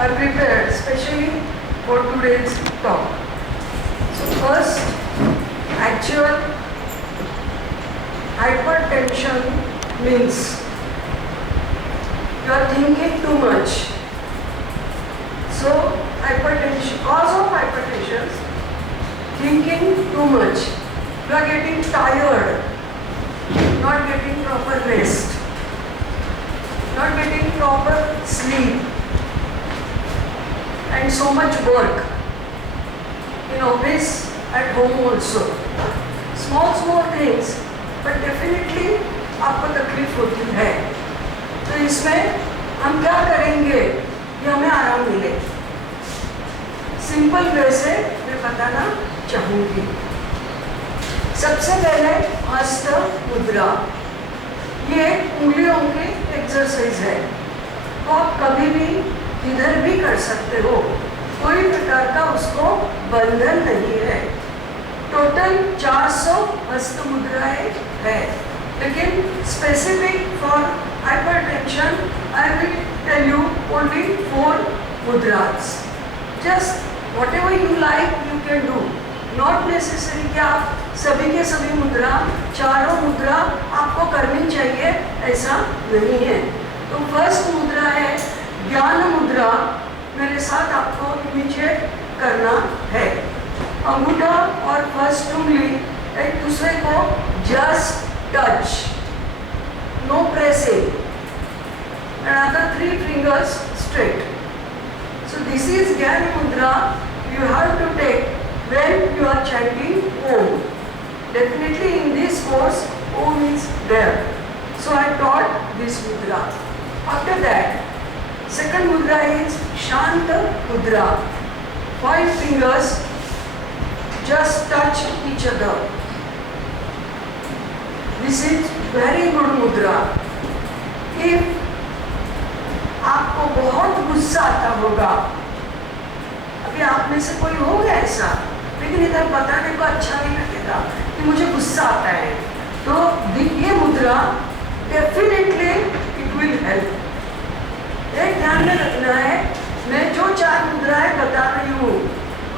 are prepared especially for today's talk. So first, actual hypertension means you are thinking too much. So hypertension, cause of hypertension, thinking too much. You are getting tired, not getting proper rest, not getting proper sleep, and so much work in office, at home also. Small things, but definitely आपको तकलीफ होती है. तो इसमें हम क्या करेंगे कि हमें आराम मिले. सिंपल वे से मैं बताना चाहूँगी. सबसे पहले हस्त मुद्रा. ये उंगलियों की एक्सरसाइज है. तो आप कभी भी इधर भी कर सकते हो, कोई प्रकार का उसको बंधन नहीं है. टोटल 400 हस्त मुद्राएं है, लेकिन specific for hypertension I will tell you only 4 mudras. Just whatever you like you can do. Not necessary कि आप सभी के सभी मुद्रा, चारों मुद्रा आपको करनी चाहिए, ऐसा नहीं है. तो फर्स्ट मुद्रा है ज्ञान मुद्रा. मेरे साथ आपको इमीडिएट करना है. अंगूठा और फर्स्ट उंगली एक दूसरे को just touch, no pressing, and other 3 fingers straight. So this is Gyan Mudra. You have to take when you are chanting Om. Definitely in this course Om is there. So I taught this mudra. After that, second mudra is Shanta Mudra. 5 fingers just touch each other. This is very good mudra. If आपको बहुत गुस्सा आता होगा, अभी आप में से कोई होगा ऐसा, लेकिन इधर बताने को अच्छा नहीं लगेगा कि मुझे गुस्सा आता है, तो ये मुद्रा डेफिनेटली इट विल हेल्प. एक ध्यान में रखना है, मैं जो 4 मुद्राएं बता रही हूँ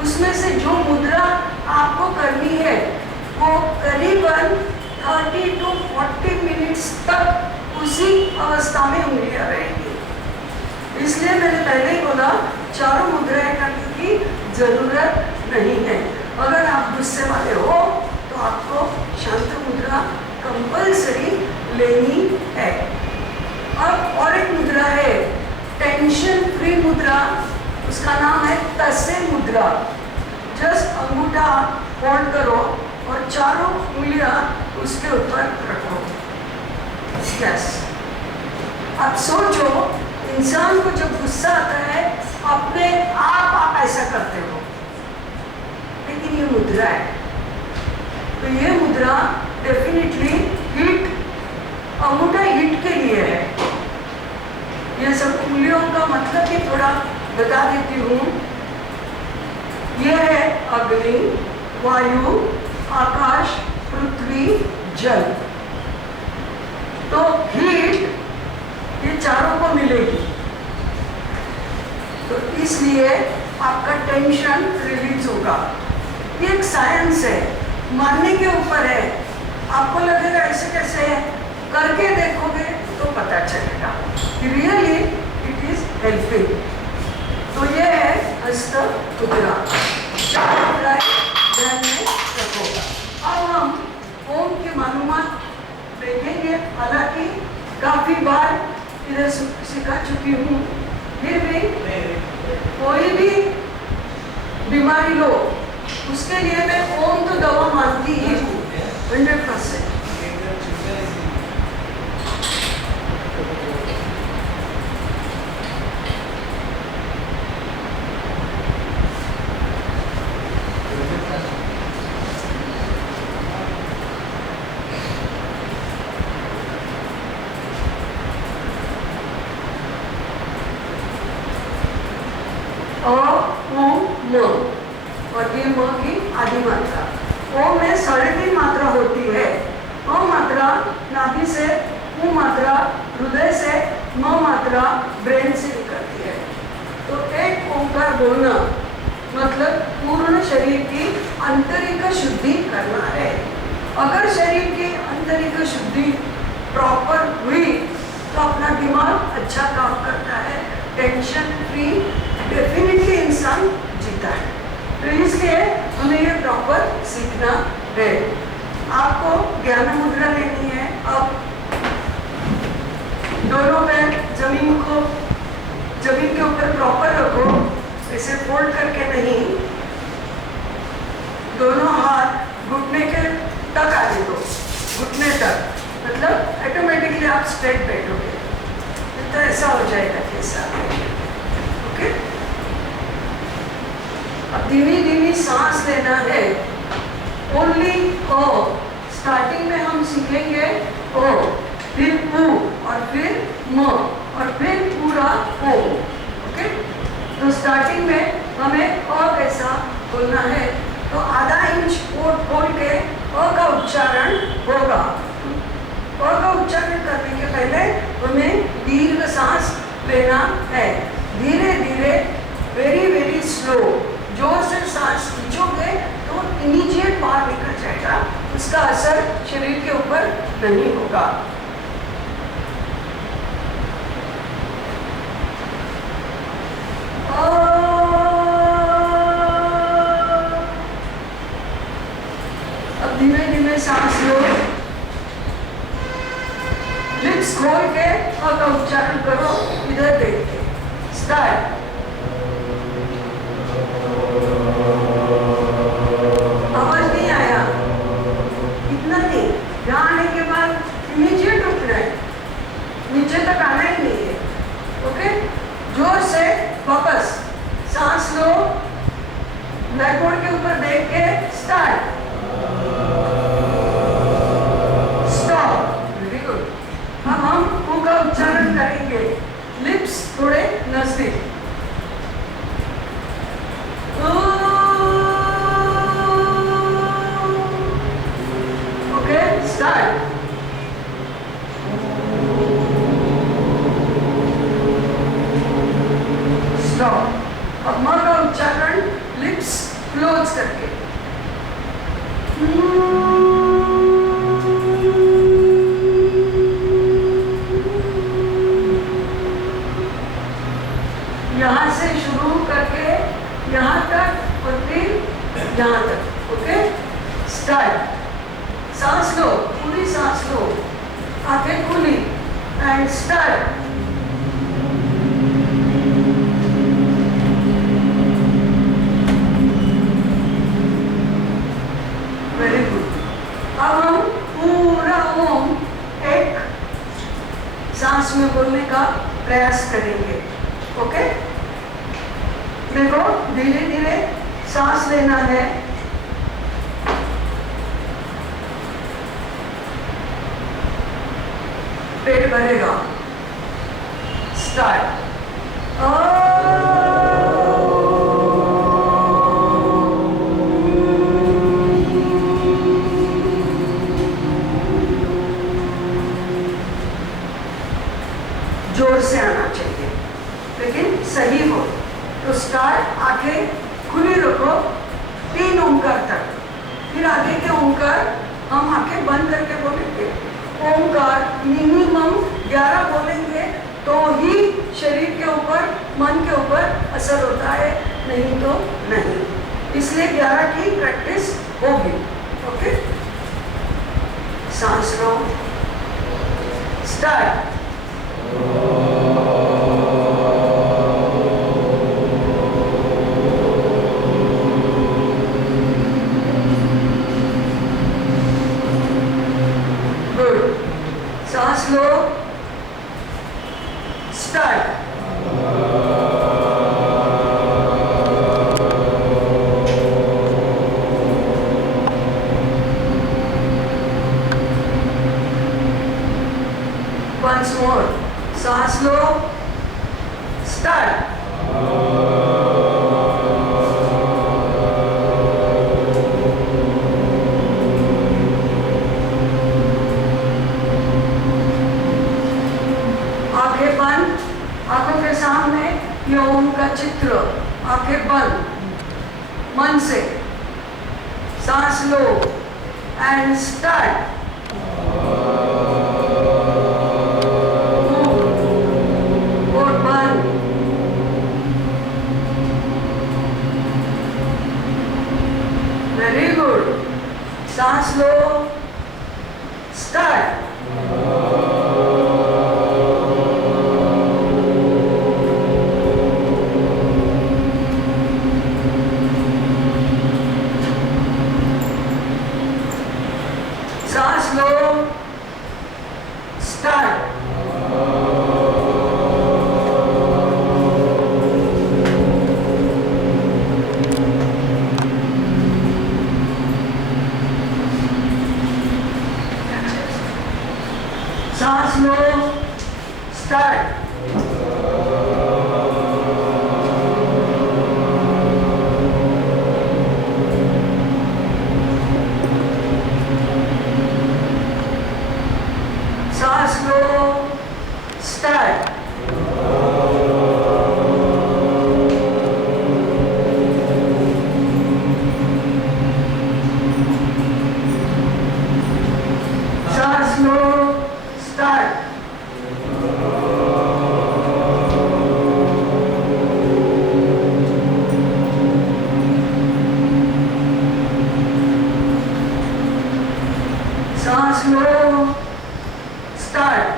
उसमें से जो मुद्रा आपको करनी है वो करीबन 30 to 40 मिनट्स तक उसी अवस्था में उंगलियां रहेंगी. इसलिए मैंने पहले ही बोला चारों मुद्राएं करने की जरूरत नहीं है. अगर आप गुस्से वाले हो तो आपको शांत मुद्रा कंपल्सरी लेनी है. अब और एक मुद्रा है टेंशन फ्री मुद्रा. उसका नाम है तसे मुद्रा. जस्ट अंगूठा होल्ड करो और चारों उंगलियां उसके ऊपर रखो. यस. अब सोचो, इंसान को जब गुस्सा आता है अपने आप ऐसा करते हो, लेकिन ये मुद्रा है. तो ये मुद्रा डेफिनेटली हिट, अंगूठा हिट के लिए है. ये सब उंगलियों का मतलब भी थोड़ा बता देती हूँ. ये है अग्नि, वायु, आकाश, पृथ्वी, जल. तो हीट ये चारों को मिलेगी. तो इसलिए आपका टेंशन रिलीज होगा. ये एक साइंस है, मानने के ऊपर है. आपको लगेगा ऐसे कैसे है, करके देखोगे तो पता चलेगा. Really it is helping. तो ये है हस्त मुद्रा. ध्यान में रखो. अब हम ओम की मालूमात देखेंगे. हालांकि काफी बार इधर सिखा चुकी हूँ, फिर भी कोई भी बीमारी लो उसके लिए मैं ओम तो दवा मानती ही हूँ 100%. और ये म की आदि मात्रा. ओ में 3.5 मात्रा होती है. अ मात्रा नाभि से, उ मात्रा हृदय से, म मात्रा ब्रेन से निकलती है. तो धोना मतलब पूर्ण शरीर की आंतरिक शुद्धि करना है। अगर शरीर की आंतरिक शुद्धि प्रॉपर हुई तो अपना दिमाग अच्छा काम करता है, टेंशन फ्री डेफिनेटली इंसान जीता है। तो इसलिए हमें ये प्रॉपर सीखना है। आपको ज्ञान मुद्रा लेनी है। अब दोनों पैर जमीन के ऊपर प्रॉपर रखो, इसे फोल्ड करके नहीं। दोनों हाथ घुटने के तक आने दो, घुटने तक, मतलब ऑटोमेटिकली आप स्ट्रेट बैठोगे तो ऐसा हो जाएगा कैसा। ओके, अब धीमी धीमी सांस लेना है। ओनली ओ, स्टार्टिंग में हम सीखेंगे ओ, फिर ऊ और फिर म और फिर पूरा ओ। ओके, तो स्टार्टिंग में हमें अ कैसा बोलना है, तो आधा इंच ओठ खोल के अ का उच्चारण होगा। अ का उच्चारण करने के पहले हमें दीर्घ सांस लेना है। धीरे धीरे, वेरी वेरी स्लो, जोर से सांस खींचोगे तो इमीडिएट बाहर निकल जाएगा, उसका असर शरीर के ऊपर नहीं होगा। अब धीमे धीमे सांस लो, लिप्स खोल के अ का उच्चारण करो, इधर देख के स्टार्ट। आवाज नहीं आया, इतना नहीं, यहाँ आने के बाद इमीडिएट उठना है, नीचे तक आना ही नहीं है। ओके, जोर से वापस सांस लो, ब्लैकबोर्ड के ऊपर देख के स्टार्ट, स्टॉप, वेरी गुड। अब हम ऊ का उच्चारण करेंगे, लिप्स थोड़े नजदीक। Okay, start. अब म का उच्चारण लिप्स क्लोज करके। यहाँ से शुरू करके यहाँ तक और फिर यहाँ तक। Okay, start. सांस लो, पूरी सांस लो, आंखें खुली एंड स्टार्ट। Very good. अब हम पूरा ओम एक सांस में बोलने का प्रयास करेंगे। ओके, देखो धीरे धीरे सांस लेना है। पेट भरेगा। स्टार्ट। जोर से आना चाहिए लेकिन सही हो। तो स्टार्ट, आंखें खुली रखो 3 ओंकार तक, फिर आगे के ओंकार हम आंखें बंद करके बोलेंगे। ओंकार मिनिमम 11 बोलेंगे तो ही शरीर के ऊपर, मन के ऊपर असर होता है, नहीं तो नहीं। इसलिए 11 की प्रैक्टिस होगी। ओके, सांस लो, स्टार्ट। गुड, सांस लो, स्टार्ट। Once more, सांस लो, स्टार्ट। आंखें बंद, आंखों के सामने ये ओम का चित्र आंखें बंद, मन से सांस लो एंड स्टार्ट। और बंद, वेरी गुड। सांस लो, स्टार्ट। सांस लो, स्टार्ट। सांस लो, स्टार्ट। सांस लो, स्टार्ट। सांस लो, स्टार्ट। सांस लो, स्टार्ट।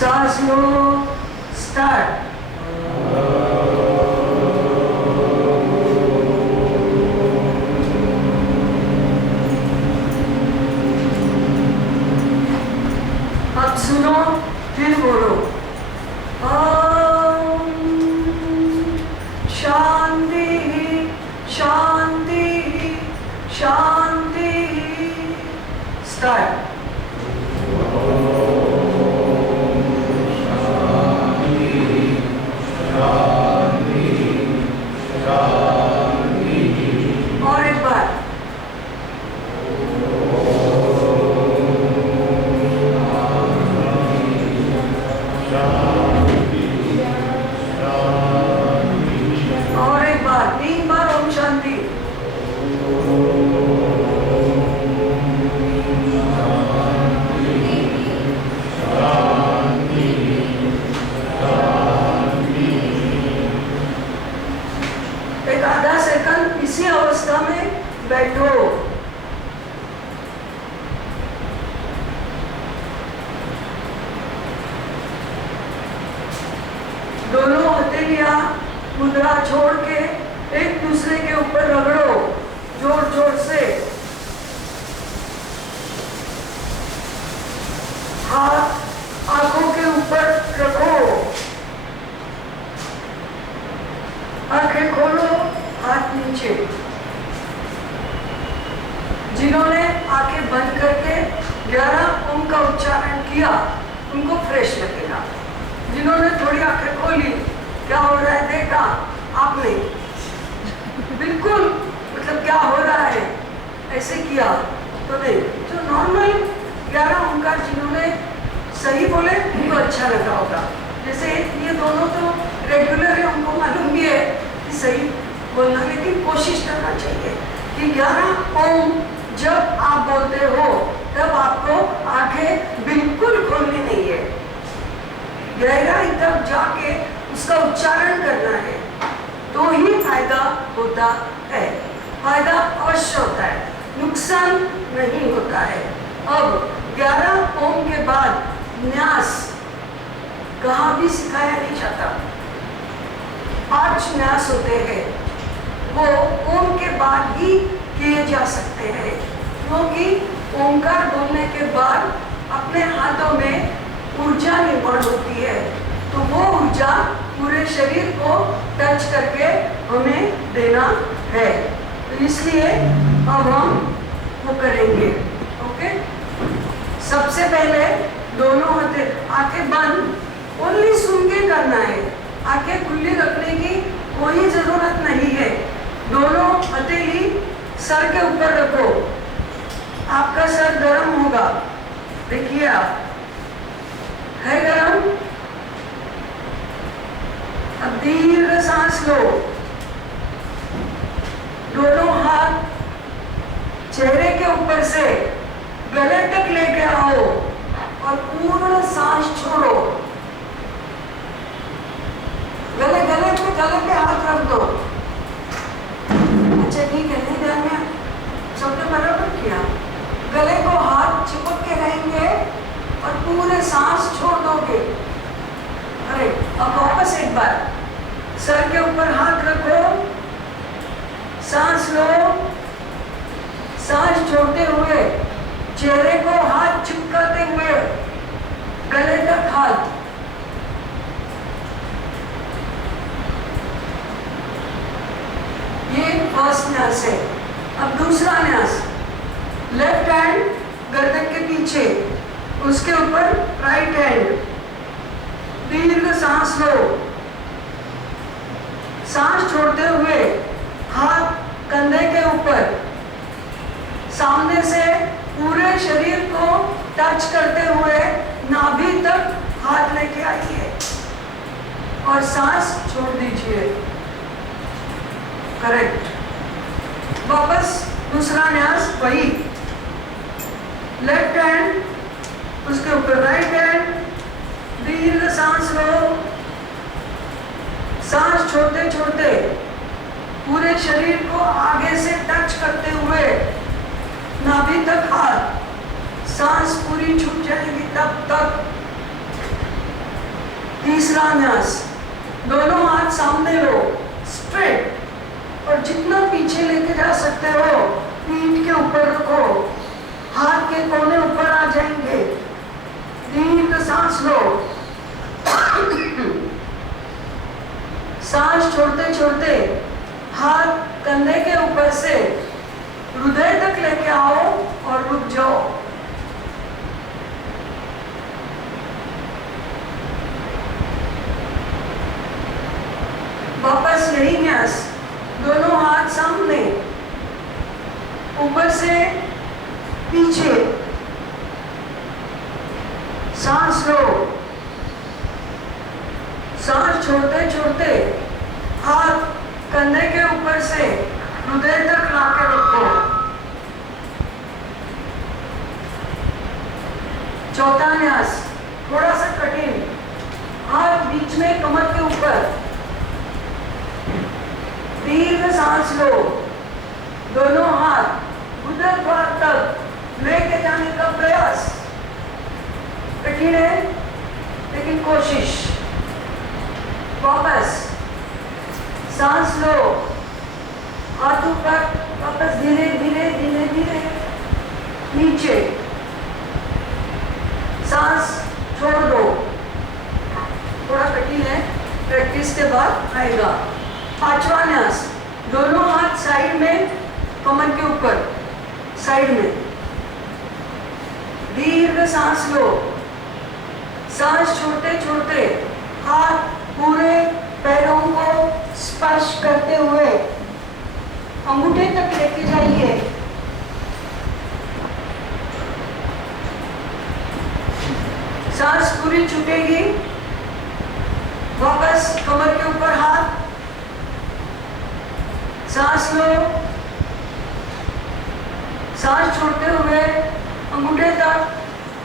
सांस लो, स्टार्ट। अब सुनो, फिर बोलो। ओम शांति शांति शांति। स्टार्ट। और एक बार। और एक बार, 3 बार ओम शांति। एक आधा सेकंड इसी अवस्था में बैठो। दोनों हथेलियां मुद्रा छोड़ के एक दूसरे के ऊपर रगड़ो जोर जोर से। हाथ आंखों के ऊपर रखो, आंखें खोलो, हाथ नीचे। जिन्होंने आंखें बंद करके 11 ओम का उच्चारण किया उनको फ्रेश लगेगा। जिन्होंने थोड़ी आंखें खोली, क्या हो रहा है देखा आपने, बिल्कुल मतलब क्या हो रहा है ऐसे किया तो नहीं। जो नॉर्मल 11 ओंकार जिन्होंने सही बोले उनको अच्छा लगा होगा। जैसे ये दोनों तो रेगुलर है, उनको मालूम भी है कि सही बोलना, लेकिन कोशिश करना चाहिए कि 11 ओम जब आप बोलते हो तब आपको आंखें बिल्कुल खोलनी नहीं है, गहराई तक जाके उसका उच्चारण करना है, तो ही फायदा होता है। फायदा अवश्य होता है, नुकसान नहीं होता है। अब 11 ओम के बाद न्यास कहाँ भी सिखाया नहीं जाता। 5 न्यास होते हैं, वो ओम के बाद ही किए जा सकते हैं, क्योंकि ओंकार बोलने के बाद अपने हाथों में ऊर्जा निर्माण होती है, तो वो ऊर्जा पूरे शरीर को टच करके हमें देना है। तो इसलिए अब हम वो करेंगे। ओके, सबसे पहले दोनों आंखें बंद, ओनली सुन के करना है, आंखें खुली रखने की कोई जरूरत नहीं है। दोनों हथेली सर के ऊपर रखो, आपका सर गर्म होगा। देखिए आप, है गर्म? अब दीर्घ सांस लो, दोनों हाथ चेहरे के ऊपर से गले तक लेके आओ और पूर्ण सांस छोड़ो। गले गले पे हाथ रख दो। अच्छा ठीक है, नहीं ध्यान में, सबने बराबर किया। गले को हाथ चिपक के रहेंगे और पूरे सांस छोड़ दोगे। अरे अब वापस एक बार, सर के ऊपर हाथ रखो, सांस लो, सांस छोड़ते हुए चेहरे को हाथ चिपकाते हुए गले तक हाथ। ये फर्स्ट न्यास है। अब दूसरा न्यास, लेफ्ट हैंड गर्दन के पीछे, उसके ऊपर राइट हैंड। दीर्घ सांस लो, सांस छोड़ते हुए हाथ कंधे के ऊपर, सामने से पूरे शरीर को टच करते हुए नाभि तक हाथ लेके आइए और सांस छोड़ दीजिए। करेक्ट। वापस दूसरा न्यास वही, लेफ्ट हैंड उसके ऊपर राइट हैंड, दीर्घ सांस लो, सांस छोड़ते छोड़ते पूरे शरीर को आगे से टच करते हुए नाभि तक हाथ, सांस पूरी छूट जाएगी तब तक। तीसरा न्यास, दोनों हाथ सामने लो, स्ट्रेट, और जितना पीछे लेके जा सकते हो पीठ के ऊपर रखो, हाथ के कोने ऊपर आ जाएंगे। दीर्घ सांस लो, सांस छोड़ते छोड़ते हाथ कंधे के ऊपर से हृदय तक लेके आओ और रुक जाओ। वापस यही न्यास, दोनों हाथ सामने, ऊपर से पीछे, सांस लो, सांस छोड़ते छोड़ते हाथ कंधे के ऊपर से हृदय तक लाके रखो। चौथा न्यास थोड़ा सा कठिन, हाथ बीच में कमर के ऊपर, दीर्घ सांस लो, दोनों हाथ उदर द्वार तक लेके जाने का प्रयास। कठिन है लेकिन कोशिश। वापस सांस लो, हाथ ऊपर, वापस धीरे धीरे धीरे धीरे नीचे, सांस छोड़ दो। थोड़ा कठिन है, प्रैक्टिस के बाद आएगा। पांचवा न्यास, दोनों हाथ साइड में, कमर के ऊपर, साइड में, दीर्घ सांस लो, सांस छोड़ते छोड़ते हाथ पूरे पैरों को स्पर्श करते हुए अंगूठे तक लेके जाइए। सांस पूरी छूटेगी। वापस कमर के ऊपर हाथ, सांस लो, सांस छोड़ते हुए अंगूठे तक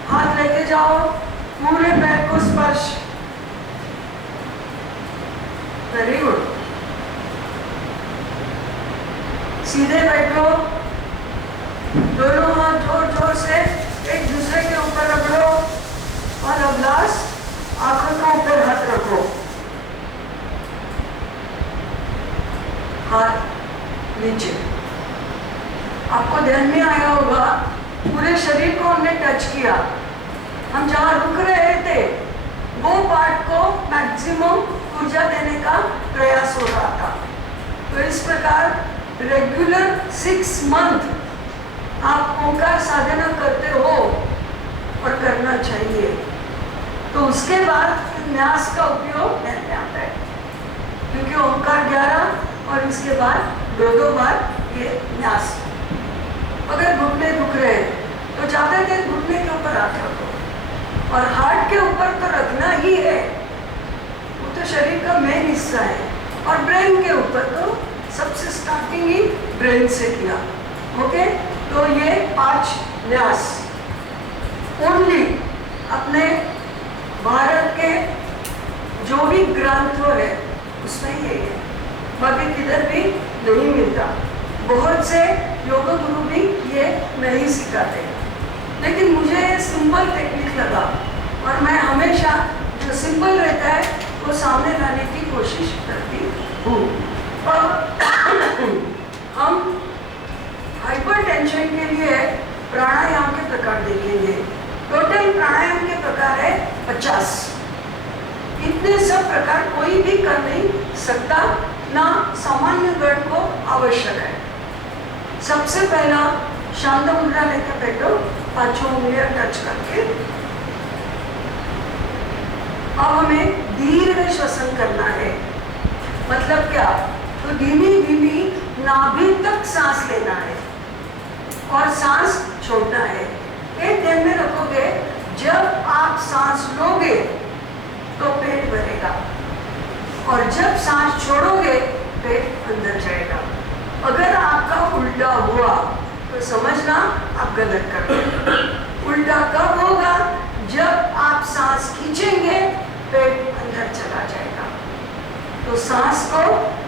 हाथ लेके जाओ, पूरे पैर को स्पर्श। Very good. सीधे बैठो, दोनों हाथ जोर जोर से एक दूसरे के ऊपर रगड़ो और अब लास्ट आंखों के ऊपर हाथ रखो। हाथ नीचे। आपको ध्यान में आया होगा, पूरे शरीर को हमने टच किया। हम जहाँ रुक रहे थे वो पार्ट को मैक्सिमम ऊर्जा देने का प्रयास हो रहा था। तो इस प्रकार रेगुलर 6 मंथ आप ओंकार साधना करते हो और करना चाहिए। तो उसके बाद न्यास का उपयोग ध्यान में आता है, क्योंकि ओंकार 11 और इसके बाद 2-2 बार ये न्यास अगर घुटने दुख रहे तो ज्यादा देर घुटने के ऊपर हाथ रखो, और हार्ट के ऊपर तो रखना ही है, वो तो शरीर का मेन हिस्सा है। और ब्रेन के ऊपर तो सबसे स्टार्टिंग ही ब्रेन से किया। ओके, तो ये 5 न्यास ओनली अपने भारत के जो भी ग्रंथों है उसमें ये है, बाकी किधर भी नहीं मिलता। बहुत से योग गुरु भी ये नहीं सिखाते, लेकिन मुझे सिंपल टेक्निक लगा और मैं हमेशा जो सिंपल रहता है वो सामने लाने की कोशिश करती हूँ। और हम हाइपरटेंशन के लिए प्राणायाम के प्रकार देखेंगे। टोटल प्राणायाम के प्रकार है 50। इतने सब प्रकार कोई भी कर नहीं सकता, ना सामान्य गण को आवश्यक है। सबसे पहला शांत मुद्रा लेकर बैठो, 5 उंगलियां टच करके। अब हमें दीर्घ श्वसन करना है। मतलब क्या? तो धीमी धीमी नाभि तक सांस लेना है और सांस छोड़ना है। एक ध्यान में रखोगे, जब आप सांस लोगे तो पेट भरेगा, और जब सांस छोड़ोगे पेट अंदर जाएगा। अगर आपका उल्टा हुआ तो समझना आप गलत कर रहे हो। उल्टा कब होगा? जब आप सांस खींचेंगे पेट अंदर चला जाएगा। तो सांस को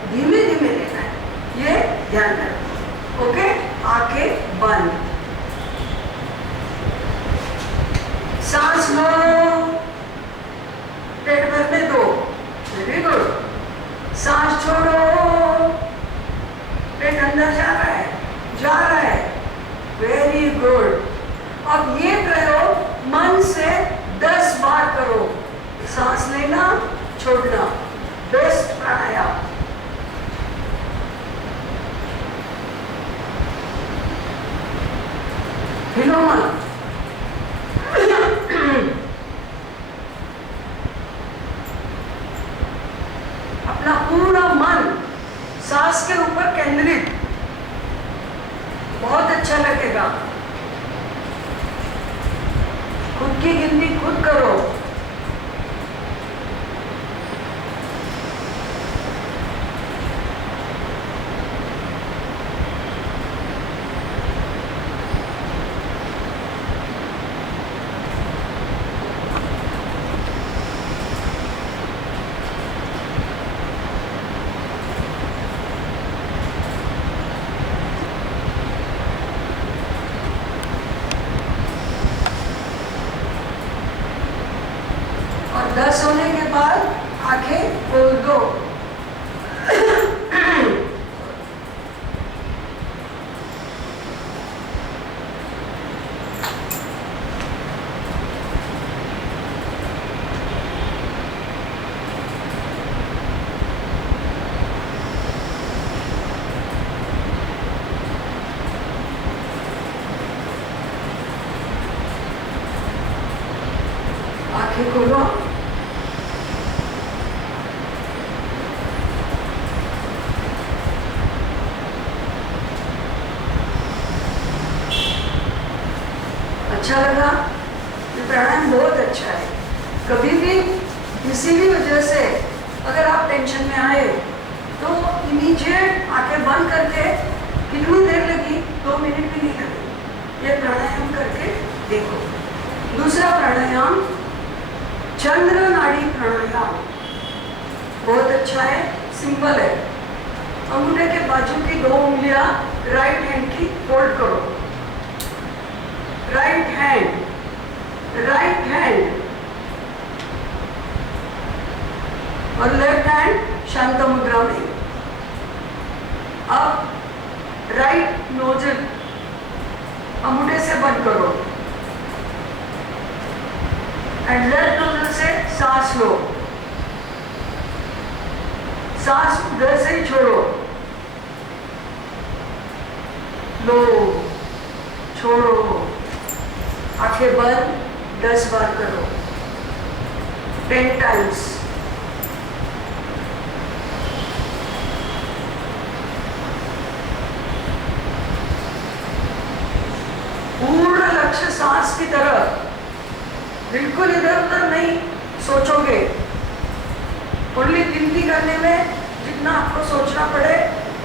धीमे धीमे लेना है, ये ध्यान रखो। ओके, आंखें बंद, सांस लो, पेट भरने दो, वेरी गुड। सांस छोड़ो, पेट अंदर जा रहा है, जा रहा है, वेरी गुड। अब ये प्रयोग मन से 10 बार करो, सांस लेना छोड़ना, बेस्ट प्राणायाम। हिलो मत। अपना पूरा मन सांस के ऊपर केंद्रित, बहुत अच्छा लगेगा। खुद की गिनती खुद करो। और 10 होने के बाद आंखें खोल दो। आंखें खोलो। अच्छा लगा? ये प्राणायाम बहुत अच्छा है। कभी भी किसी भी वजह से अगर आप टेंशन में आए तो इमीडिएट आंखें बंद करके, कितनी देर लगी? 2 मिनट भी नहीं लगे, ये प्राणायाम करके देखो। दूसरा प्राणायाम चंद्र नाड़ी प्राणायाम, बहुत अच्छा है, सिंपल है। अंगूठे के बाजू की 2 उंगलियां राइट हैंड की फोल्ड करो, राइट हैंड, और लेफ्ट हैंड शांत मुद्रा में। अब राइट नोजल अंगूठे से बंद करो एंड लेफ्ट नोजल से सांस लो। सांस उधर से ही छोड़ो, लो, छोड़ो। आंखें बंद 10 बार करो, 10 टाइम्स। की तरह बिल्कुल इधर उधर नहीं सोचोगे। ओनली गिनती करने में जितना आपको सोचना पड़े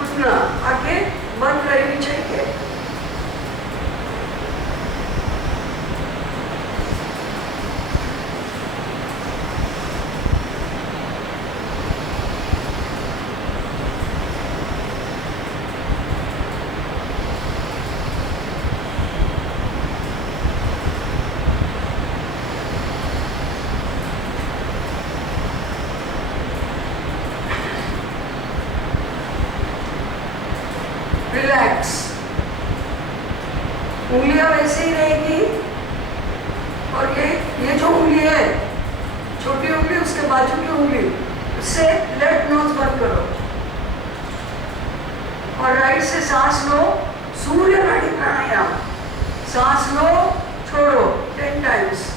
उतना आगे बंद रहनी चाहिए। रिलैक्स, उंगलियां वैसे ही रहेगी और ये जो उंगली है, छोटी उंगली, उसके बाजू की उंगली, उससे लेफ्ट नोज बंद करो और राइट से सांस लो। सूर्य नाड़ी प्राणायाम, सांस लो छोड़ो 10 टाइम्स।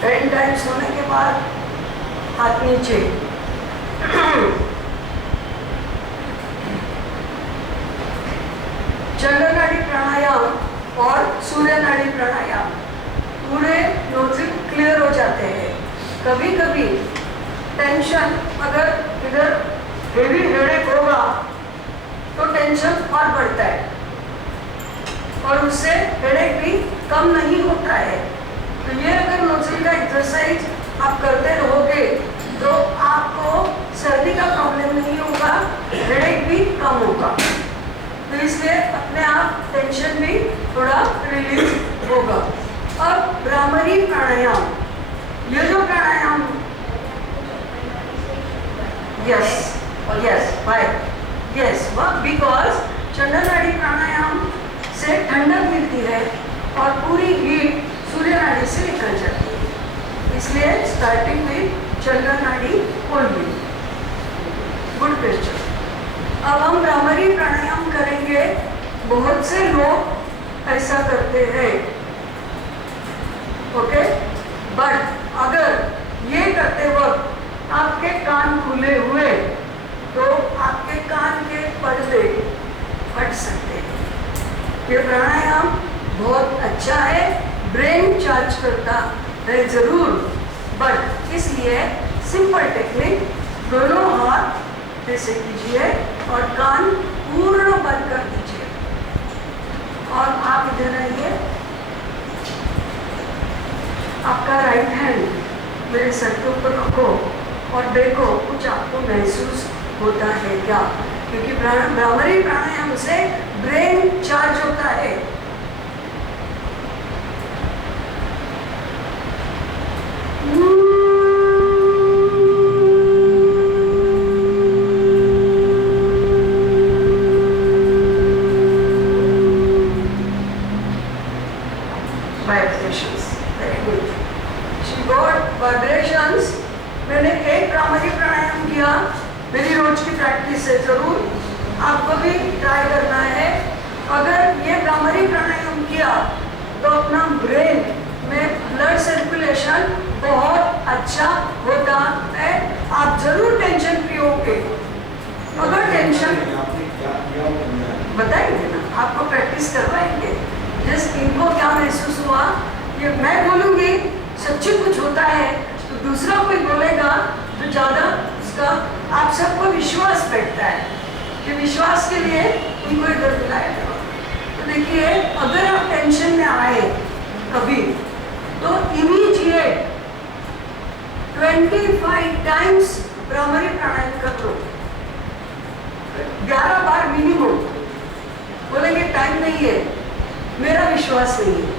टेन टाइम्स होने के बाद हाथ नीचे। चंद्र नाड़ी प्राणायाम और सूर्य नाड़ी प्राणायाम पूरे नोज़ल क्लियर हो जाते हैं। कभी कभी टेंशन, अगर इधर हेवी हेडेक होगा तो टेंशन और बढ़ता है और उससे हेडेक भी कम नहीं होता है। तो ये अगर नोज़ल का एक्सरसाइज आप करते रहोगे तो आपको सर्दी का प्रॉब्लम नहीं होगा, हेडेक भी कम होगा। तो इसलिए अपने आप टेंशन भी थोड़ा रिलीज होगा। अब भ्रामरी प्राणायाम, ये जो प्राणायाम, यस बिकॉज चंद्र नाड़ी प्राणायाम से ठंडक मिलती है और पूरी हीट सूर्य नाड़ी से निकल जाती है, इसलिए स्टार्टिंग में चंद्र नाड़ी ओनली। Good question. अब हम भ्रामरी प्राणायाम करेंगे। बहुत से लोग ऐसा करते हैं, ओके, बट अगर ये करते वक्त आपके कान खुले हुए तो आपके कान के पर्दे फट सकते हैं। ये प्राणायाम बहुत अच्छा है, ब्रेन चार्ज करता है जरूर, बट इसलिए सिंपल टेक्निक, दोनों हाथ ऐसे कीजिए और कान पूर्ण बंद कर दीजिए और आप इधर आइए। आपका राइट हैंड मेरे सर के ऊपर रखो और देखो कुछ आपको महसूस होता है क्या, क्योंकि भ्रामरी प्राणायाम से ब्रेन चार्ज होता है। Vibrations, very good. She got vibrations. मैंने एक भ्रामरी प्राणायाम किया, मेरी रोज की प्रैक्टिस है, जरूर आपको भी ट्राई करना है। अगर ये भ्रामरी प्राणायाम किया तो अपना ब्रेन में ब्लड सर्कुलेशन बहुत अच्छा होता है। आप जरूर टेंशन फ्री होगे। अगर टेंशन बताएंगे ना, आपको प्रैक्टिस करवाएंगे। जस्ट इनको क्या महसूस हुआ, ये मैं बोलूँगी सच्ची कुछ होता है तो दूसरा कोई बोलेगा तो ज़्यादा उसका आप सबको विश्वास बैठता है कि विश्वास के लिए उनको इधर बुलाया जाए। तो देखिए, अगर आप टेंशन में आए कभी तो इमीडिएट 25 टाइम्स भ्रामरी प्राणायाम कर लो, 11 बार मिनिमम। बोलेंगे टाइम नहीं है, मेरा विश्वास नहीं है,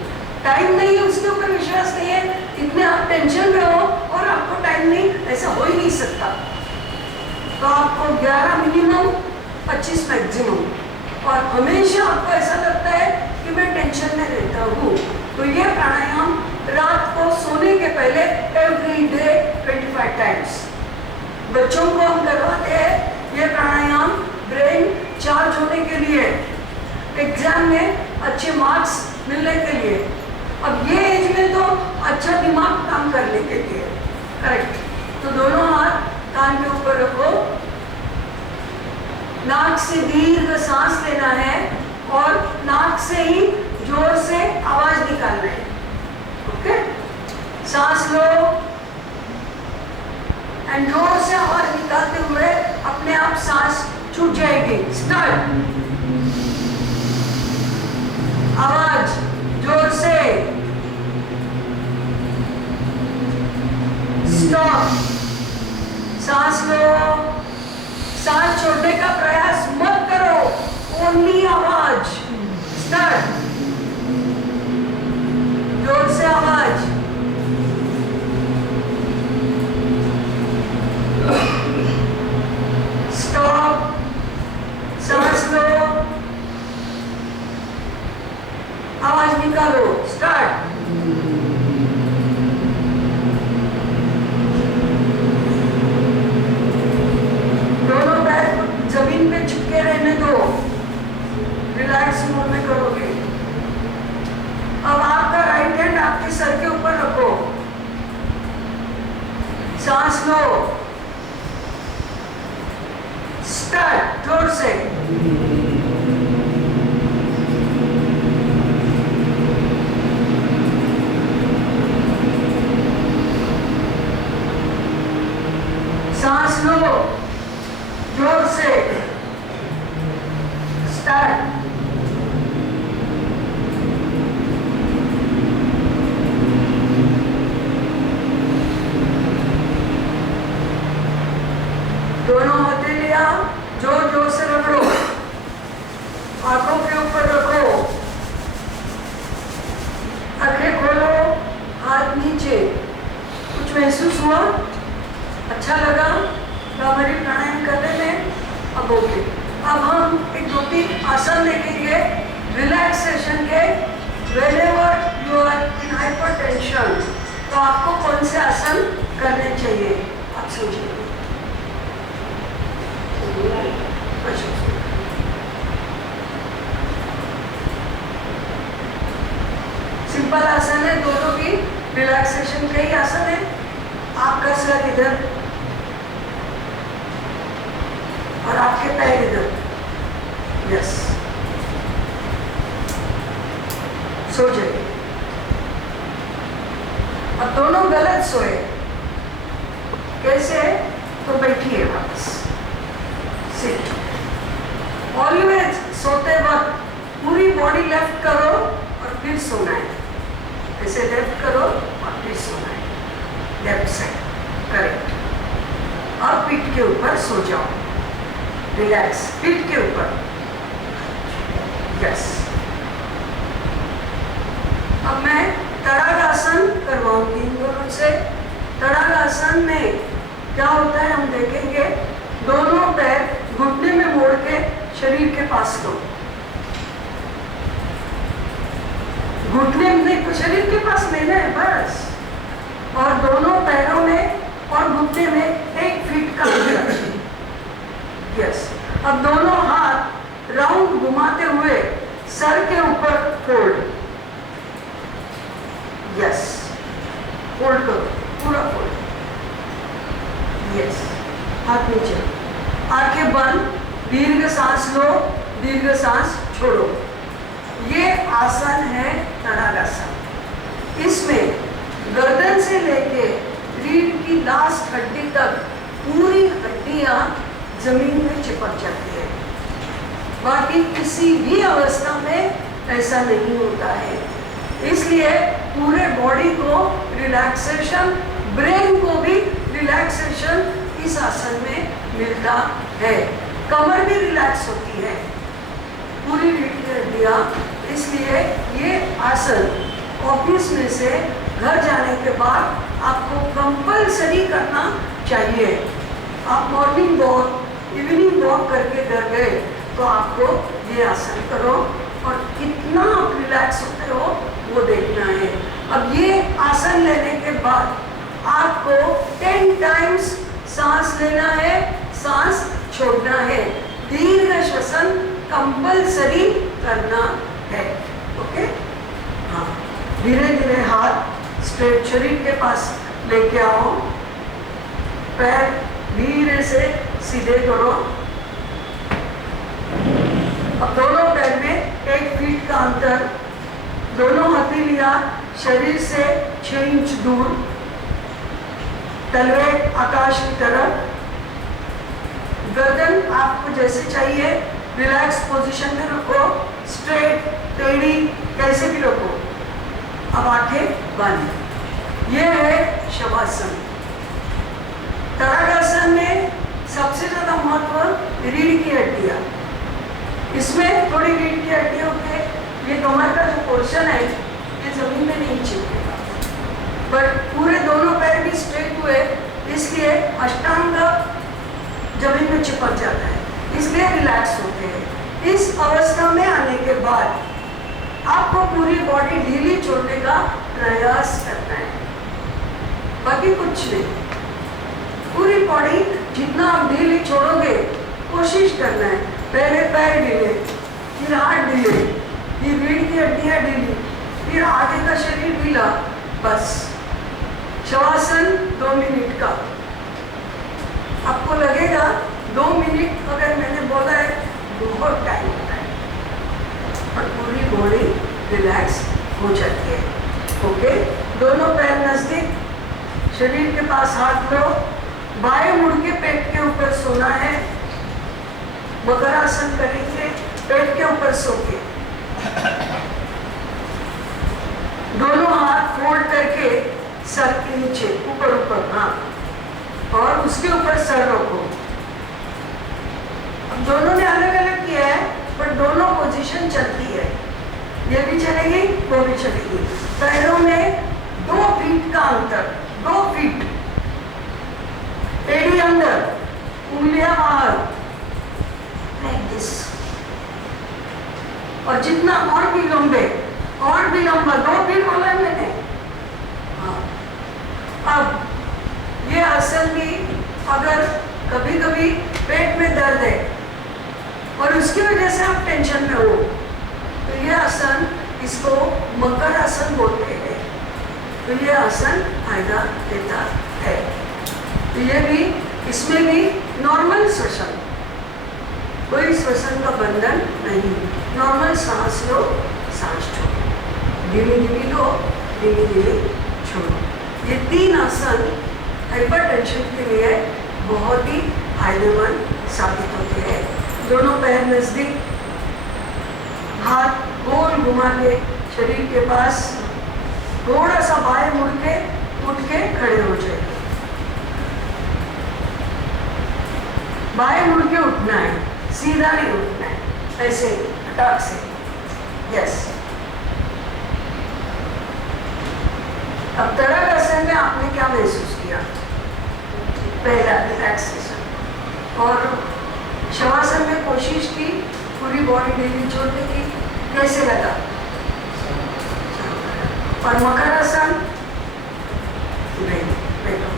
टाइम नहीं है, उसके ऊपर विश्वास नहीं है, इतने आप टेंशन में हो और आपको टाइम नहीं, ऐसा हो ही नहीं सकता। तो आपको 11 मिनिमम, 25 मैक्सिमम, और हमेशा आपको ऐसा लगता है कि मैं टेंशन में रहता हूँ, तो ये प्राणायाम रात को सोने के पहले एवरी डे 25 टाइम्स बच्चों को हम करवाते हैं। ये प्राणायाम ब्रेन चार्ज होने के लिए, एग्जाम में अच्छे मार्क्स मिलने के लिए, अब ये एज में तो अच्छा दिमाग काम करने के लिए। करेक्ट। तो दोनों हाथ कान के ऊपर रखो, नाक से दीर्घ सांस लेना है और नाक से ही जोर से आवाज निकालना है। ओके, सांस लो एंड जोर से आवाज निकालते हुए अपने आप सांस छूट जाएगी। स्टार्ट, आवाज जोर से, स्टॉप, सांस लो, सांस छोड़ने का प्रयास मत करो, ओनली आवाज। स्टार्ट, जोर से आवाज, स्टॉप, सांस लो, आवाज निकालो। स्टार्ट, दोनों पैर जमीन पे चिपके रहने दो, रिलैक्स मोड में करोगे। अब आपका राइट हैंड आपके सर के ऊपर रखो, सांस लो। स्टार्ट, जोर से, सांस लो जोर से। स्टार्ट, दोनों हथेलियां जोर जोर से रगड़ो, आंखों के ऊपर रखो, आंखें खोलो, हाथ नीचे। कुछ महसूस हुआ? अच्छा लगा हमारी प्राणायाम करने में? अब ओके, अब हम एक 2-3 आसन देखेंगे रिलैक्सेशन के। Whenever you are in hypertension, तो आपको कौन से आसन करने चाहिए, आप सोचिए। सिंपल आसन है, दोनों की रिलैक्सेशन के ही आसन है। आपका सर इधर और आपके पैर इधर। यस, सो जाइए। अब दोनों गलत सोए, कैसे? तो बैठिए वापस, सिट। ऑलवेज सोते वक्त पूरी बॉडी लेफ्ट करो और फिर सोना है। ऐसे लेफ्ट करो और फिर सोना है, लेफ्ट साइड। करेक्ट। अब पीठ के ऊपर सो जाओ, रिलैक्स, पीठ के ऊपर। यस। अब मैं तड़ागासन करवाऊंगी इन दोनों से। तड़ागासन में क्या होता है हम देखेंगे। दोनों पैर घुटने में मोड़ के शरीर के पास लो, घुटने में शरीर के पास लेना है बस, और दोनों पैरों में और घुटने में 1 फीट का अंतर। यस। अब दोनों हाथ राउंड घुमाते हुए सर के ऊपर फोल्ड। यस, फोल्ड करो, पूरा फोल्ड। यस, हाथ नीचे, आंखें बंद, दीर्घ सांस लो, दीर्घ सांस छोड़ो। ये आसन है तड़ागासन। इसमें गर्दन से लेके रीढ़ की लास्ट हड्डी तक पूरी हड्डियां जमीन में चिपक जाती है। बाकी किसी भी अवस्था में ऐसा नहीं होता है। इसलिए पूरे बॉडी को रिलैक्सेशन, ब्रेन को भी रिलैक्सेशन इस आसन में मिलता है। कमर भी रिलैक्स होती है, पूरी रीढ़ की हड्डियां। इसलिए ये आसन ऑफिस में से घर जाने के बाद आपको कंपल्सरी करना चाहिए। आप मॉर्निंग वॉक, इवनिंग वॉक करके घर गए तो आपको ये आसन करो और कितना आप रिलैक्स होते हो वो देखना है। अब ये आसन लेने के बाद आपको 10 टाइम्स सांस लेना है, सांस छोड़ना है। दीर्घ श्वसन कंपल्सरी करना है। ओके, हाँ, धीरे धीरे हाथ स्ट्रेट शरीर के पास लेके आओ, पैर धीरे से सीधे करो। अब दोनों पैर में 1 फीट का अंतर, दोनों हथेलियां शरीर से 6 इंच दूर, तलवे आकाश की तरफ। गर्दन आपको जैसे चाहिए रिलैक्स पोजीशन में रखो, स्ट्रेट, टेढ़ी, कैसे भी रखो। अब आंखें बंद। ये है शवासन। ताड़ासन में सबसे ज्यादा महत्व रीढ़ की हड्डियां। इसमें थोड़ी रीढ़ की हड्डियों के ये कमर का जो पोर्शन है ये जमीन में नहीं चिपकेगा, बट पूरे दोनों पैर भी स्ट्रेट हुए, इसलिए अष्टांग जमीन में चिपक जाता है, इसलिए रिलैक्स होते हैं। इस अवस्था में आने के बाद आपको पूरी बॉडी ढीली छोड़ने का प्रयास करना है, बाकी कुछ नहीं। पूरी बॉडी जितना आप ढीली छोड़ोगे कोशिश करना है। पहले पैर ढीले, फिर हाथ ढीले, फिर रीढ़ की हड्डियां ढीली, फिर आगे का शरीर ढीला, बस। शवासन 2 मिनट का। आपको लगेगा 2 मिनट अगर मैंने बोला है बहुत टाइम होता है, और पूरी बॉडी रिलैक्स हो जाती है। ओके, दोनों पैर नजदीक, शरीर के पास हाथ लो, बाएं मुड़ के पेट के ऊपर सोना है। मकरासन करेंगे पेट के ऊपर सो के। दोनों हाथ फोल्ड करके सर के नीचे ऊपर ऊपर, हाँ, और उसके ऊपर सर रखो। अब दोनों ने अलग अलग किया है, पर दोनों पोजीशन चलती है। ये भी चलेगी, वो भी चलेगी। पैरों में 2 फीट का अंतर, 2 फीट। एड़ी अंदर, उंगलियां बाहर, लाइक दिस। और जितना और भी लंबे, और भी लंबा, 2 फीट बोला है मैंने। हाँ, अब ये आसन भी अगर कभी कभी पेट में दर्द है और उसकी वजह से आप टेंशन में हो, तो ये आसन, इसको मकर आसन बोलते हैं, तो ये आसन फायदा देता है। तो ये भी, इसमें भी नॉर्मल श्वसन, कोई श्वसन का बंधन नहीं। नॉर्मल सांस लो, सांस छोड़ो, धीरे धीरे लो, धीरे धीरे छोड़ो। ये 3 आसन हाइपरटेंशन के लिए बहुत ही फायदेमंद साबित होते हैं। दोनों पैर नजदीक, हाथ गोल घुमा के शरीर के पास, थोड़ा सा बाएं मुड़ के उठ के खड़े हो जाए। बाएं मुड़ के उठना है, सीधा नहीं उठना है, ऐसे फटाक से। यस। अब ताड़ासन में आपने क्या महसूस किया? पहला रिलैक्सेशन। और शवासन में कोशिश की पूरी बॉडी ढीली छोड़ने की, कैसे लगा? और मकरासन नहीं, बैठो।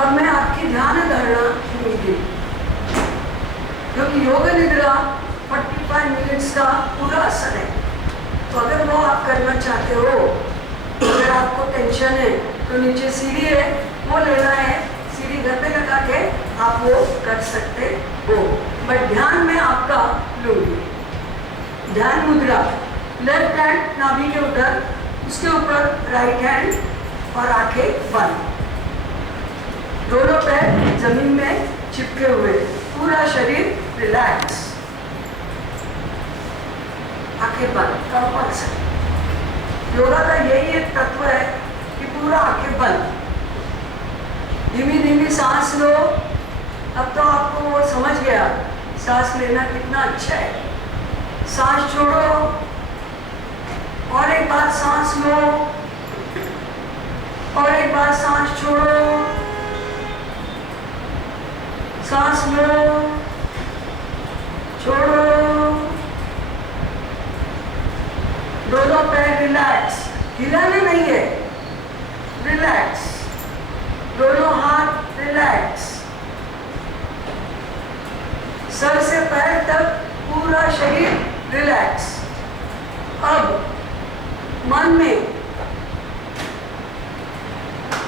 अब मैं आपकी ध्यान धारणा दूंगी, क्योंकि योग निद्रा 45 मिनट्स का पूरा आसन है। तो अगर वो आप करना चाहते हो, अगर आपको टेंशन है तो नीचे सीढ़ी है, वो लेना है, सीढ़ी घर पे लगा के आप वो कर सकते हो। बट ध्यान में आपका लूंगी। ध्यान मुद्रा, लेफ्ट हैंड नाभि के उधर, उसके ऊपर राइट हैंड, और आंखें बंद, दोनों पैर जमीन में चिपके हुए, पूरा शरीर रिलैक्स, आंखें बंद। कंपल्सरी योगा का यही एक तत्व है कि पूरा आंखें बंद, धीमी धीमी सांस लो। अब तो आपको वो समझ गया, सांस लेना कितना अच्छा है। सांस छोड़ो और एक बार सांस लो और एक बार सांस छोड़ो, सांस लो, छोड़ो। दोनों पैर रिलैक्स, हिलाना नहीं है, रिलैक्स। दोनों हाथ रिलैक्स, सर से पैर तक पूरा शरीर रिलैक्स। अब मन में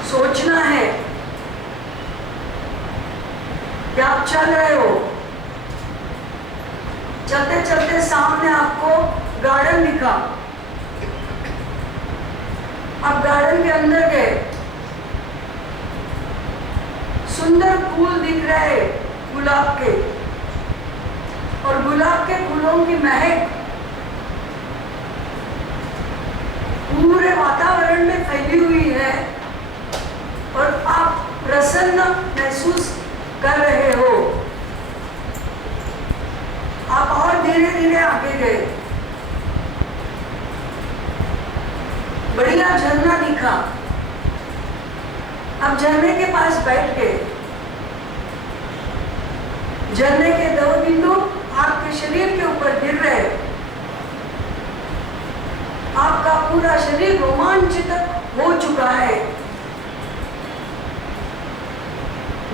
सोचना है कि आप चल रहे हो, चलते चलते सामने आपको गार्डन दिखा। आप गार्डन के अंदर गए, सुंदर फूल दिख रहे गुलाब के, और गुलाब के फूलों की महक पूरे वातावरण में फैली हुई है और आप प्रसन्न महसूस कर रहे हो। आप और धीरे धीरे आगे गए, बढ़िया झरना दिखा। आप झरने के पास बैठ गए, झरने के दो बिंदु आपके शरीर के ऊपर गिर रहे, आपका पूरा शरीर रोमांचित हो चुका है,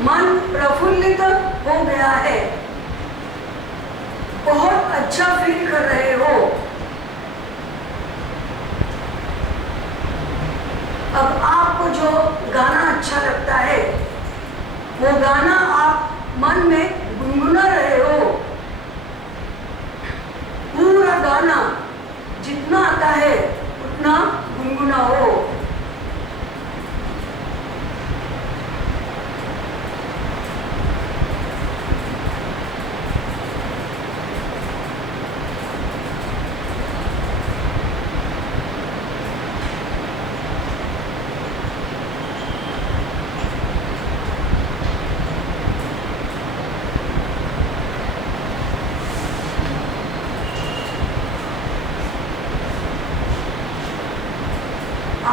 मन प्रफुल्लित हो गया है, बहुत अच्छा फील कर रहे हो। अब आपको जो गाना अच्छा लगता है वो गाना आप मन में गुनगुना रहे हो। पूरा गाना जितना आता है उतना गुनगुनाओ।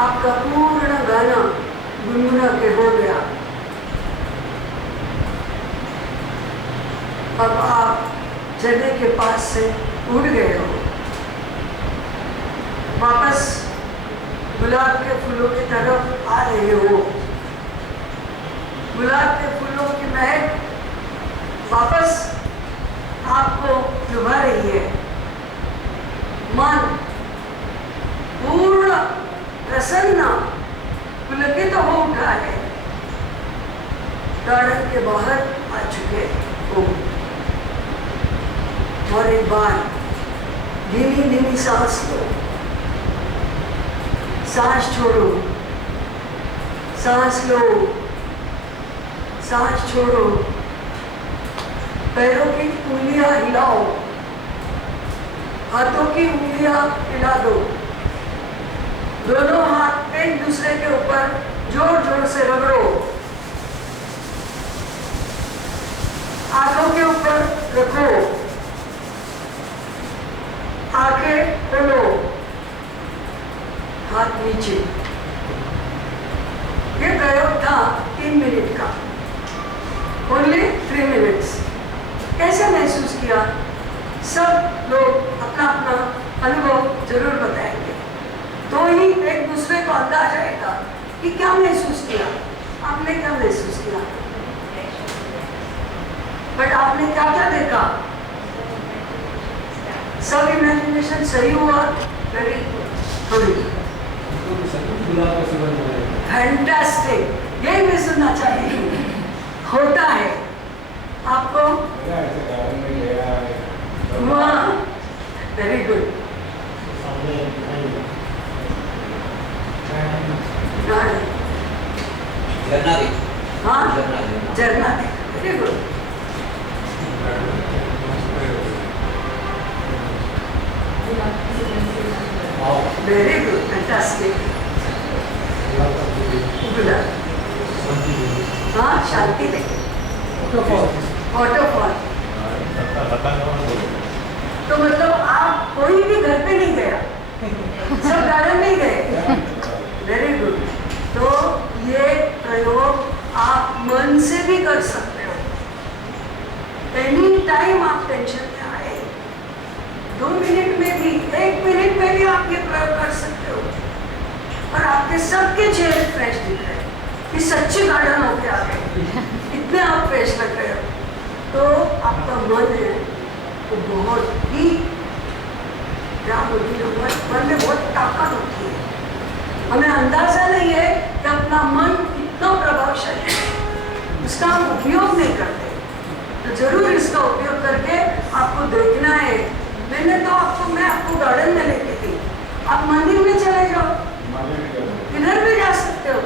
आपका पूर्ण गाना गुनगुना के हो गया। अब आप झरने के पास से उड़ गए हो, वापस गुलाब के फूलों की तरफ आ रहे हो। गुलाब के फूलों की महक वापस आपको लुभा रही है। मन पूर्ण प्रसन्न पुलकित हो उठा है। गार्डन के बाहर आ चुके हो और एक बार धीमी धीमी सांस लो, सांस छोड़ो, सांस लो, सांस छोड़ो। पैरों की उंगलियां हिलाओ, हाथों की उंगलियां हिला दो। दोनों हाथ एक दूसरे के ऊपर जोर जोर से रगड़ो। आंखों के ऊपर रखो, आंखें खोलो, हाथ नीचे। ये प्रयोग था 3 मिनट का, ओनली 3 मिनट्स। कैसे महसूस किया? सब लोग अपना अपना अनुभव जरूर बताएंगे, तो ही एक दूसरे को अंदाज आएगा कि क्या महसूस किया, आपने क्या महसूस किया। बट आपने क्या क्या देखा? सब इमेजिनेशन सही हुआ? Very good, fantastic. यही मैं सुनना चाहती हूँ, होता है आपको? Very good. हाँ, झरना very good. Very good, fantastic. हाँ, शांति देखे, वाटरफॉल। तो मतलब आप कोई भी घर पे नहीं गया, सब गार्डन में गए। Very good. तो ये प्रयोग आप मन से भी कर सकते हो। एनी टाइम आप टेंशन में आए, 2 मिनट में भी, 1 मिनट में भी आप ये प्रयोग कर सकते हो और आपके सबके चेहरे फ्रेश दिख रहे हैं कि सच्चे गार्डन होके आ गए, इतने आप फ्रेश लग रहे हो। तो आपका मन है वो बहुत ही, क्या बोलती है, मन में बहुत ताकत होती है। हमें अंदाजा नहीं है कि अपना मन इतना प्रभावशाली है, उसका हम उपयोग नहीं करते। तो जरूर इसका उपयोग करके आपको देखना है। मैं आपको गार्डन में लेके गई, आप मंदिर में चले जाओ, इधर भी जा सकते हो।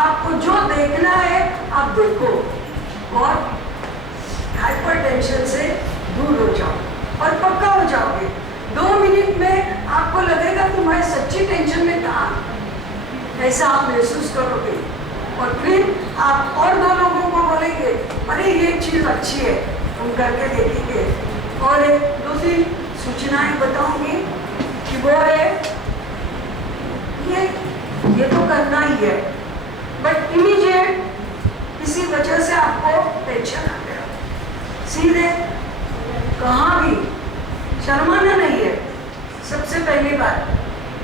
आपको जो देखना है आप देखो और हाइपरटेंशन से दूर हो जाओ और पक्का हो जाओगे। 2 मिनट में आपको लगेगा कि मैं सच्ची टेंशन में था, ऐसा आप महसूस करोगे। और फिर आप और 2 लोगों को बोलेंगे, अरे ये चीज़ अच्छी है, हम करके देखेंगे। और 2-3 सूचनाएं बताऊंगी कि वो है ये तो करना ही है, बट इमीडिएट किसी वजह से आपको टेंशन आ गया, सीधे कहाँ भी शर्माना नहीं है। सबसे पहली बात,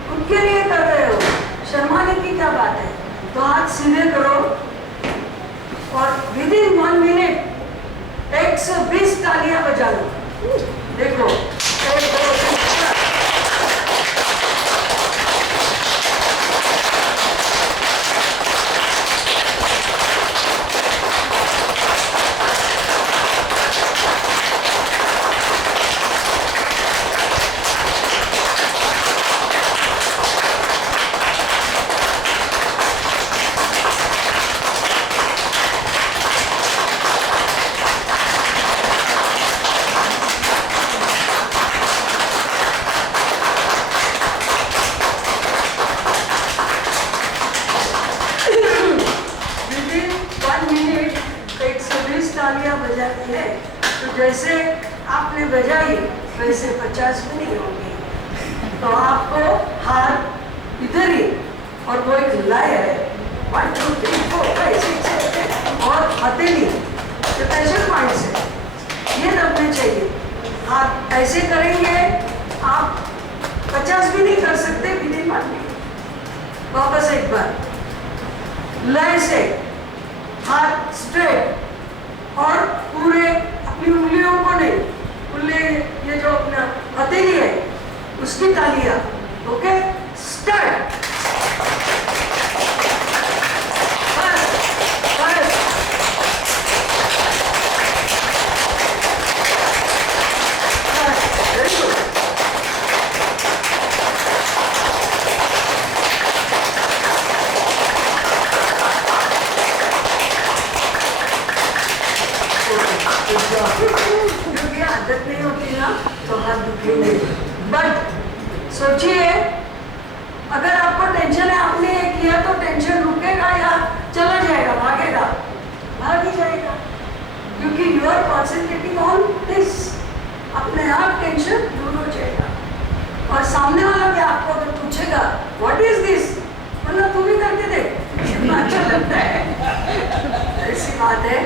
खुद के लिए कर रहे हो, शर्माने की क्या बात है। तो हाथ सीधे करो और विदिन 1 मिनट 120 तालियां बजा लो। देखो 1 2 3 4। बजाती है तो जैसे आपने बजाई वैसे 50 भी नहीं होंगी। तो आपको हाथ इधर ही, और वो एक लय है 1 2 3 4 5 6 7 और हथेली प्रेशर पॉइंट से ये दबने चाहिए। हाथ ऐसे करेंगे आप 50 भी नहीं कर सकते विदिन 1 मिनट। वापस एक बार लय से हाथ स्ट्रेट और पूरे अपनी उंगलियों को नहीं, ये जो अपना हथेली है उसकी तालियां। Okay, start. बस बस वेरी गुड। क्योंकि आदत नहीं होती ना तो हाथ दुखेंगे। बट सोचिए, अगर आपको टेंशन है, आपने ये किया तो टेंशन रुकेगा या चला जाएगा, भागेगा? भाग ही जाएगा, क्योंकि you are concentrating on this. अपने आप टेंशन दूर हो जाएगा। और सामने वाला भी आपको अगर पूछेगा व्हाट इज दिस, मतलब तू भी करके देख, कितना अच्छा लगता है। ऐसी बात है।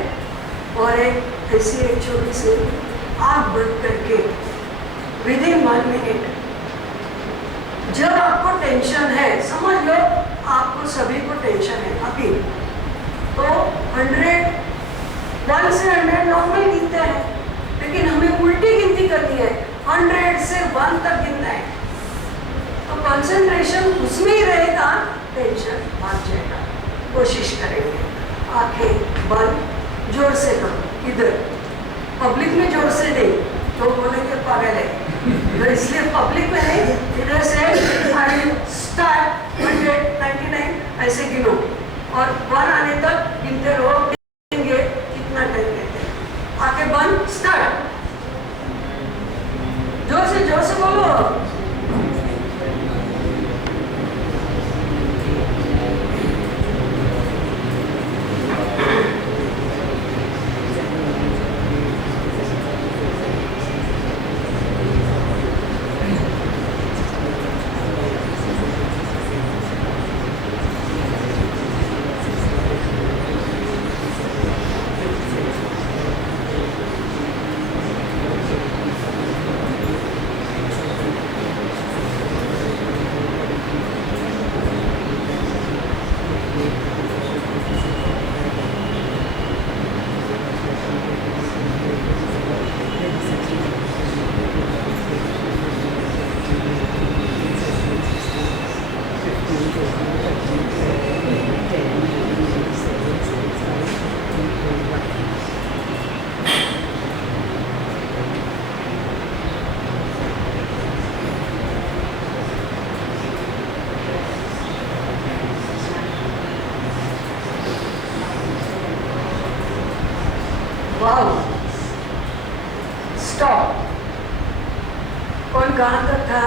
और एक ऐसी एक छोटी सी आँख बंद करके विदिन 1 मिनट, जब आपको टेंशन है, समझ लो आपको सभी को टेंशन है अभी, तो 1 से 100 नॉर्मल गिनते हैं, लेकिन हमें उल्टी गिनती करनी है, 100 से 1 तक गिनना है। तो कंसंट्रेशन उसमें ही रहेगा, टेंशन भाग जाएगा। कोशिश करेंगे, आंखें बंद, जोर से करो। इधर पब्लिक में जोर से नहीं तो बोलेंगे पागल है, तो इसलिए पब्लिक में नहीं, इधर से स्टार्ट 199 ऐसे गिनो और 1 आने तक गिनते रहो। गिनेंगे कितना टाइम लेते हैं। आंखें बंद, स्टार्ट। जोर से बोलो। Wow, stop. कौन कहाँ तक था?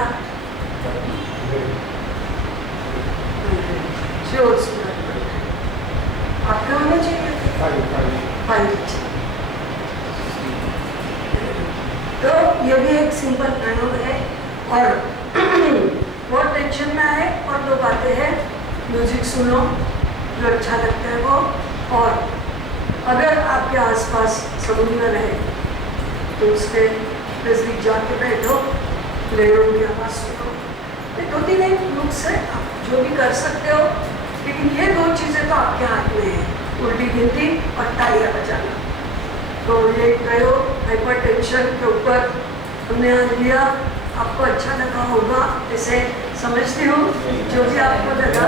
आपके होना चाहिए फाइव। तो ये भी एक सिंपल प्रयोग है और बहुत टेंशन में आए और दो बातें हैं, म्यूजिक सुनो जो अच्छा लगता है वो, और अगर आपके आसपास समुद्र रहे तो उसके नजदीक जाके बैठो, लहरों की आवाज़ सुनो। ये दो तीन एक नुस्खे है, आप जो भी कर सकते हो, लेकिन ये दो चीज़ें तो आपके हाथ में है, उल्टी गिनती और तालियां बजाना। तो ये प्रयोग हाइपरटेंशन के ऊपर हमने आज लिया, आपको अच्छा लगा होगा, इसे समझती हूँ, जो भी आपको लगा